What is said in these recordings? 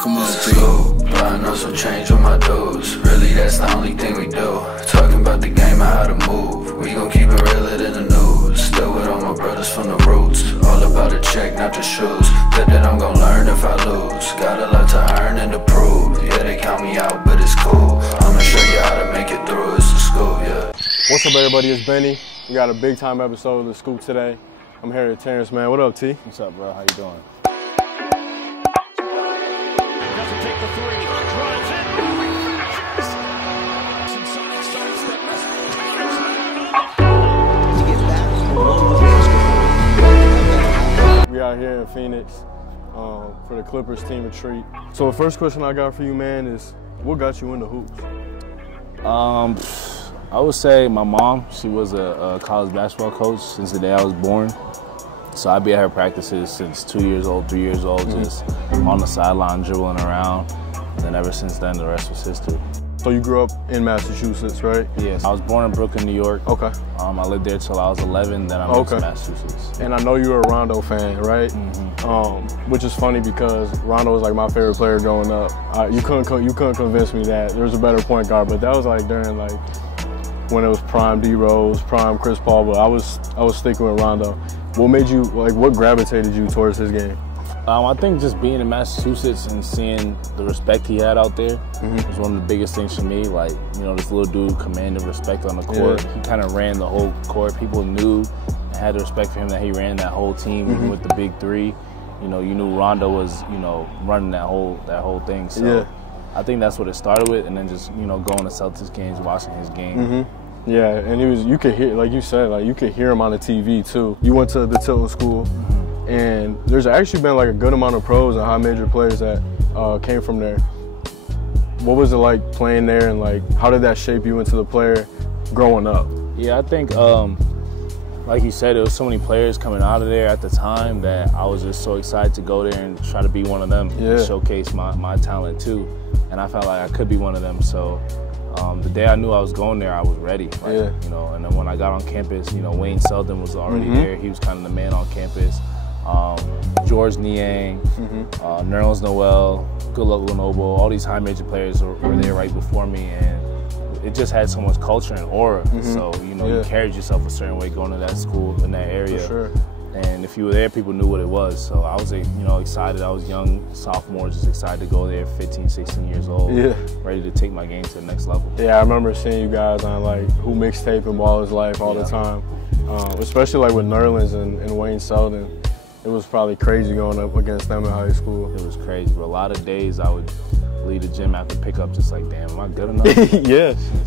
Come on, P. Buying up some change on my dudes. Really, that's the only thing we do. Talking about the game and how to move. We gon' keep it realer than the news. Still with all my brothers from the roots. All about the check, not the shoes. Bet that I'm gon' learn if I lose. Got a lot to earn and to prove. Yeah, they count me out, but it's cool. I'ma show you how to make it through. It's the school, yeah. What's up, everybody? It's Benny. We got a big time episode of The Scoop today. I'm here with Terance Mann. What up, T? What's up, bro? How you doing? Doesn't take the three. Drives in. We out here in Phoenix for the Clippers team retreat. So the first question I got for you, man, is what got you into hoops? I would say my mom. She was a college basketball coach since the day I was born. So I'd be at her practices since 2 years old, 3 years old, just on the sideline dribbling around. And then ever since then, the rest was history. So you grew up in Massachusetts, right? Yes. I was born in Brooklyn, New York. Okay. I lived there till I was 11, then I moved to Massachusetts. And I know you're a Rondo fan, right? Which is funny because Rondo was like my favorite player growing up. You couldn't convince me that there was a better point guard, but that was like during like when it was prime D Rose, prime Chris Paul. But I was sticking with Rondo. What made you what gravitated you towards his game? I think just being in Massachusetts and seeing the respect he had out there was one of the biggest things for me. Like, you know, this little dude commanded respect on the court. Yeah. He kind of ran the whole court. People knew and had the respect for him that he ran that whole team, even with the big three. You know, you knew Rondo was, you know, running that whole thing. So I think that's what it started with, and then just, you know, going to Celtics games, watching his game. Yeah, and you could hear, like you said, like you could hear him on the TV too. You went to the Tilton School. And there's actually been like a good amount of pros and high major players that came from there. What was it like playing there, and like how did that shape you into the player growing up? Yeah, I think like you said, there was so many players coming out of there at the time that I was just so excited to go there and try to be one of them and showcase my talent too. And I felt like I could be one of them. So the day I knew I was going there, I was ready. Like, you know, and then when I got on campus, you know, Wayne Selden was already there. He was kind of the man on campus. George Niang, Nerlens Noel, Good Luck Lenobo, all these high major players were there right before me, and it just had so much culture and aura. So, you know, you carried yourself a certain way going to that school in that area. For sure. And if you were there, people knew what it was. So I was, you know, excited. I was young, sophomore, just excited to go there, 15, 16 years old, ready to take my game to the next level. Yeah, I remember seeing you guys on like Who Mixtape and Ball Is Life all the time, especially like with Nerlens and Wayne Selden. It was probably crazy going up against them in high school. It was crazy, but a lot of days I would leave the gym after pickup just like, damn, am I good enough?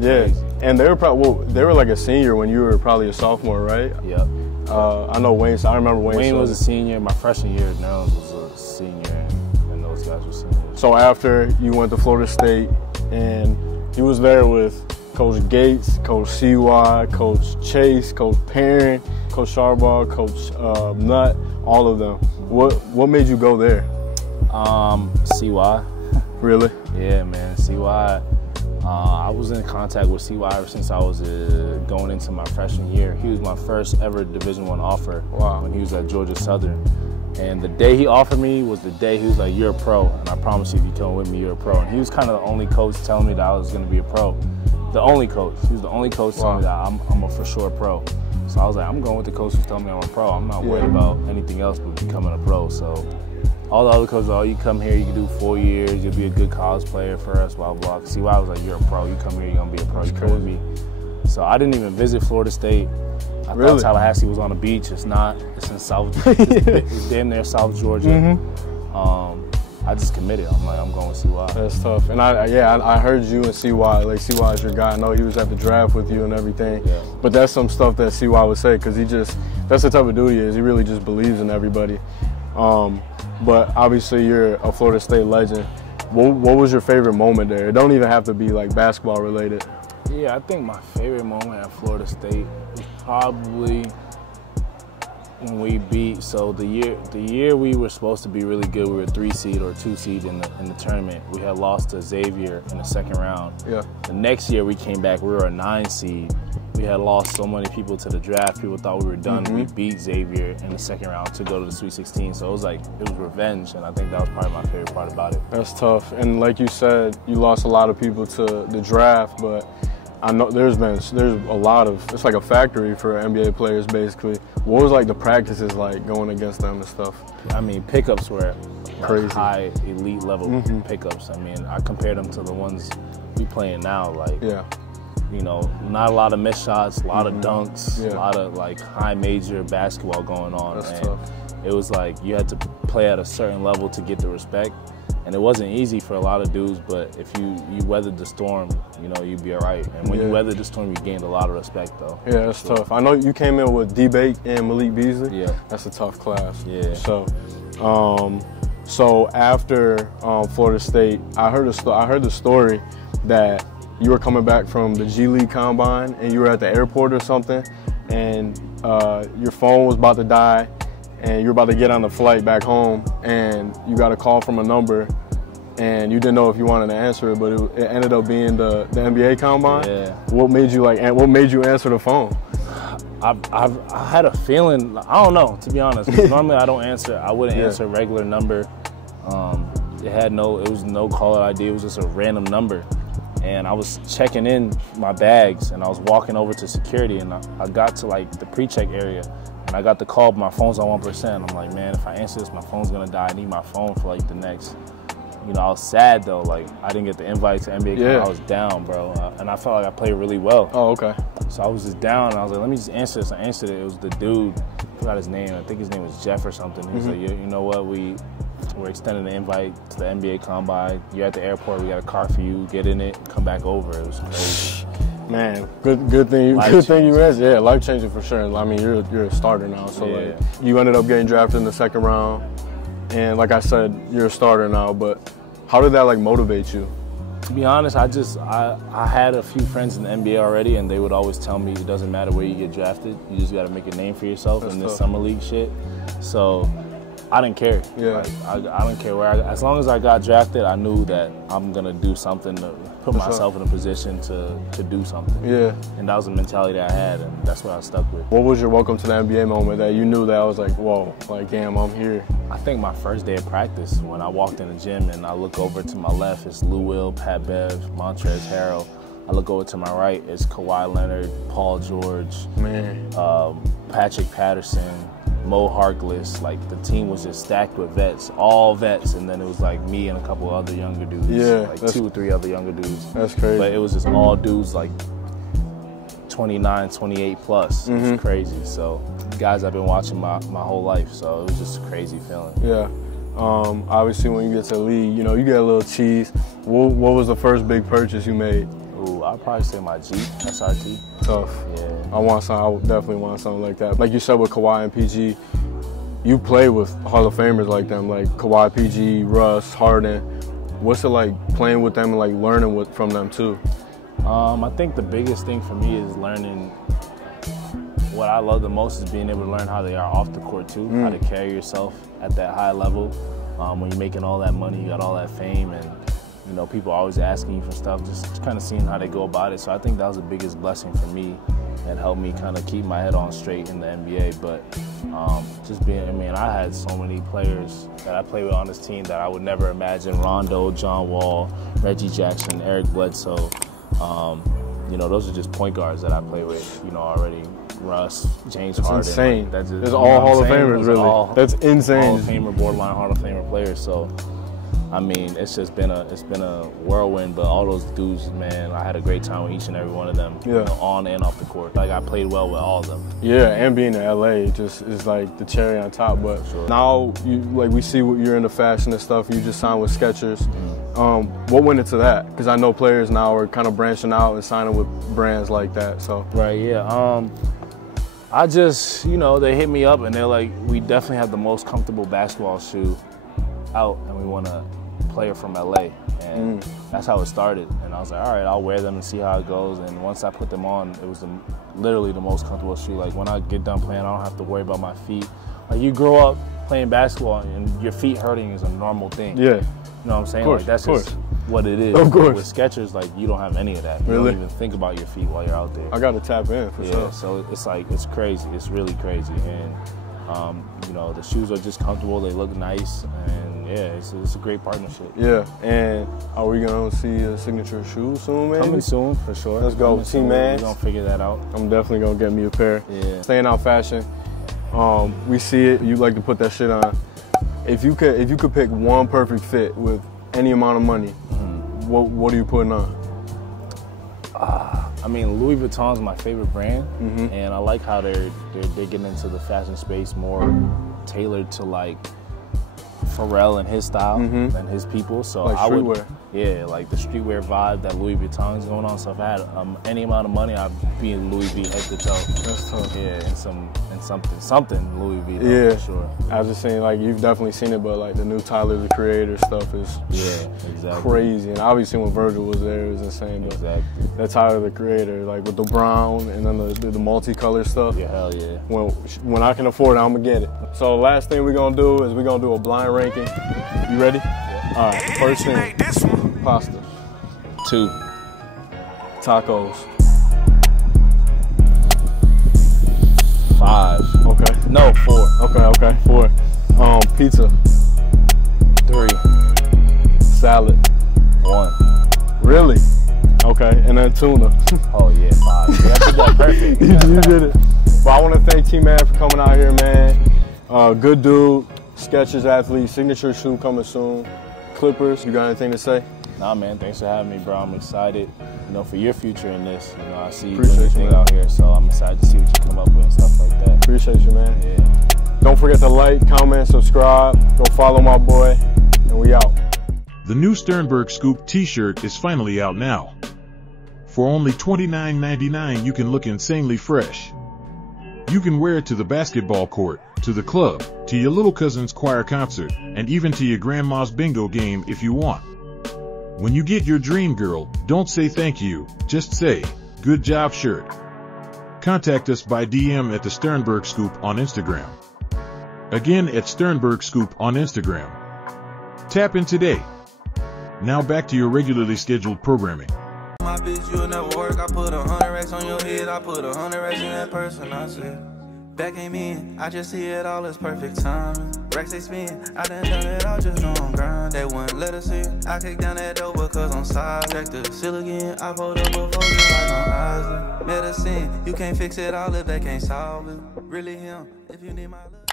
Yeah. And they were probably, they were like a senior when you were probably a sophomore, right? Yep. I know Wayne, I remember Wayne. Wayne was a senior. My freshman year, Nerlens was a senior, and those guys were seniors. So after you went to Florida State, and you was there with Coach Gates, Coach CY, Coach Chase, Coach Perrin, Coach Sharbaugh, Coach Nutt, all of them. What made you go there? CY. Really? Yeah, man. CY. I was in contact with CY ever since I was going into my freshman year. He was my first ever Division I offer when he was at Georgia Southern. And the day he offered me was the day he was like, "You're a pro, and I promise you if you come with me, you're a pro." And he was kind of the only coach telling me that I was going to be a pro. The only coach. He was the only coach telling me that I'm a for sure pro. So I was like, I'm going with the coach who's telling me I'm a pro. I'm not worried about anything else but becoming a pro. So all the other coaches, you come here, you can do 4 years, you'll be a good college player for us, blah, blah. See, I was like, you're a pro. You come here, you're going to be a pro. You come with me. So I didn't even visit Florida State. I thought Tallahassee was on the beach. It's not. It's in South. It's damn near South Georgia. I just committed. I'm like, I'm going with CY. That's tough. And I heard you and CY. Like, CY is your guy. I know he was at the draft with you and everything. Yeah. But that's some stuff that CY would say, because that's the type of dude he is. He really just believes in everybody. But obviously you're a Florida State legend. What was your favorite moment there? It don't even have to be like basketball related. Yeah, I think my favorite moment at Florida State was probably when we beat, so the year we were supposed to be really good, we were a 3 seed or 2 seed in the tournament. We had lost to Xavier in the second round. Yeah. The next year we came back, we were a 9 seed, we had lost so many people to the draft. People thought we were done. We beat Xavier in the second round to go to the Sweet 16. So it was revenge, and I think that was probably my favorite part about it. That's tough. And like you said, you lost a lot of people to the draft, but I know there's a lot of, it's like a factory for NBA players basically. What was like the practices like going against them and stuff? I mean, pickups were crazy, high elite level pickups. I mean, I compared them to the ones we playing now. Like, you know, not a lot of missed shots, a lot of dunks, a lot of like high major basketball going on. That's and tough. It was like you had to play at a certain level to get the respect. And it wasn't easy for a lot of dudes, but if you weathered the storm, you know, you'd be all right. And when you weathered the storm, you gained a lot of respect, though. Yeah, that's tough. I know you came in with D-Bake and Malik Beasley. Yeah. That's a tough class. Yeah. So after Florida State, I heard the story that you were coming back from the G League Combine and you were at the airport or something, and your phone was about to die, and you're about to get on the flight back home, and you got a call from a number, and you didn't know if you wanted to answer it, but it ended up being the NBA Combine. Yeah. What made you answer the phone? I had a feeling, I don't know, to be honest. Normally I don't answer. I wouldn't answer a regular number. It was no caller ID. It was just a random number. And I was checking in my bags, and I was walking over to security, and I got to like the pre-check area, and I got the call, but my phone's on 1%. I'm like, man, if I answer this, my phone's gonna die. I need my phone for like the next, you know, I was sad though. Like, I didn't get the invite to NBA. Yeah. I was down, bro. And I felt like I played really well. Oh, okay. So I was just down, and I was like, let me just answer this. I answered it. It was the dude, I forgot his name. I think his name was Jeff or something. He was like, you know what, we're extending the invite to the NBA Combine. You're at the airport. We got a car for you. Get in it. Come back over. It was crazy. Man, good thing you answered. Yeah, life changing for sure. I mean, you're a starter now, so like you ended up getting drafted in the second round, and like I said, you're a starter now. But how did that like motivate you? To be honest, I had a few friends in the NBA already, and they would always tell me it doesn't matter where you get drafted. You just got to make a name for yourself in this summer league shit. So I didn't care. Yeah. Like, I didn't care as long as I got drafted, I knew that I'm gonna do something to put myself in a position to do something. Yeah. And that was the mentality that I had, and that's what I stuck with. What was your welcome to the NBA moment that you knew that I was like, whoa, like damn, I'm here? I think my first day of practice, when I walked in the gym and I look over to my left, it's Lou Will, Pat Bev, Montrezl Harrell. I look over to my right, it's Kawhi Leonard, Paul George, Patrick Patterson, Mo Harkless. Like, the team was just stacked with vets, all vets, and then it was like me and a couple other younger dudes. Yeah, like 2 or 3 other younger dudes. That's crazy. But it was just all dudes like 29, 28 plus. It was crazy. So guys I've been watching my whole life. So it was just a crazy feeling. Yeah. Obviously, when you get to the league, you know, you get a little cheese. What was the first big purchase you made? Ooh, I'd probably say my Jeep SRT. Tough. Yeah. I would definitely want something like that. Like you said with Kawhi and PG, you play with Hall of Famers like them, like Kawhi, PG, Russ, Harden. What's it like playing with them and like learning from them too? I think the biggest thing for me is learning. What I love the most is being able to learn how they are off the court too, how to carry yourself at that high level. When you're making all that money, you got all that fame, and you know, people are always asking you for stuff, just kind of seeing how they go about it. So I think that was the biggest blessing for me and helped me kind of keep my head on straight in the NBA. But I had so many players that I played with on this team that I would never imagine. Rondo, John Wall, Reggie Jackson, Eric Bledsoe. You know, those are just point guards that I play with, you know, already. Russ, James Harden. That's insane. That's just, it's all Hall of Famers, really. That's insane. Hall of Famer, borderline Hall of Famer players. So, I mean, it's been a whirlwind. But all those dudes, man, I had a great time with each and every one of them. Yeah. You know, on and off the court. Like, I played well with all of them. Yeah, and being in LA just is like the cherry on top. But now we see you're into fashion and stuff. You just signed with Skechers. What went into that? Because I know players now are kind of branching out and signing with brands like that. So right, yeah. I just, you know, they hit me up and they're like, we definitely have the most comfortable basketball shoe out, and we want a player from LA. And that's how it started. And I was like, all right, I'll wear them and see how it goes. And once I put them on, it was literally the most comfortable shoe. Like, when I get done playing, I don't have to worry about my feet. Like, you grow up playing basketball and your feet hurting is a normal thing. Yeah. You know what I'm saying? Of course, like, that's of course. just what it is. Of course. With Skechers, like, you don't have any of that. You Really? don't even think about your feet while you're out there. I got to tap in for sure. So it's like, it's crazy. It's really crazy. And, you know, the shoes are just comfortable. They look nice. And, yeah, it's a great partnership. Yeah. And are we going to see a signature shoe soon, maybe? Coming soon, for sure. Let's go. Team Man. We're going to figure that out. I'm definitely going to get me a pair. Yeah. Staying out fashion. We see it. You like to put that shit on. If you could pick one perfect fit with any amount of money, what are you putting on? I mean, Louis Vuitton's my favorite brand, and I like how they're getting into the fashion space more tailored to like Pharrell and his style and his people. So like streetwear. Yeah, like the streetwear vibe that Louis Vuitton's going on. So if I had any amount of money, I'd be in Louis V head to toe. That's tough. Yeah, and something Louis V. Yeah, for sure. I was just saying, like, you've definitely seen it, but like the new Tyler the Creator stuff is crazy. And obviously when Virgil was there, it was insane. But Exactly. that Tyler the Creator, like with the brown and then the multicolor stuff. Yeah, hell yeah. When I can afford it, I'm gonna get it. So the last thing we're gonna do is we're gonna do a blind ranking. You ready? Yeah. All right. First thing, pasta. 2. Tacos. 5. Okay. No, 4. Okay. 4. Pizza. 3. Salad. 1. Really? Okay. And then tuna. Oh yeah, 5. Yeah, I did that perfect. You did it. But I want to thank Team Man for coming out here, man. Good dude. Skechers athlete. Signature shoe coming soon. Clippers. You got anything to say? Nah, man, thanks for having me, bro. I'm excited, you know, for your future in this. You know, I see you Appreciate doing your thing you, man. out here, so I'm excited to see what you come up with and stuff like that. Appreciate you, man. Yeah. Don't forget to like, comment, subscribe. Go follow my boy, and we out. The new Sternberg Scoop t-shirt is finally out now. For only $29.99, you can look insanely fresh. You can wear it to the basketball court, to the club, to your little cousin's choir concert, and even to your grandma's bingo game if you want. When you get your dream girl, don't say thank you, just say, good job shirt. Contact us by DM at the Sternberg Scoop on Instagram. Again, at Sternberg Scoop on Instagram. Tap in today. Now back to your regularly scheduled programming. My bitch, you'll never work. I put 100 racks on your head. I put 100 racks in that person. I said, back came in. I just see it all as perfect timing. Racks they spin. I done it all, just know I'm grind. They wouldn't let us in. I kicked down that door because I'm side. Check the seal again. I pulled up before you like on Isaac. Medicine, you can't fix it all if they can't solve it. Really him, if you need my love.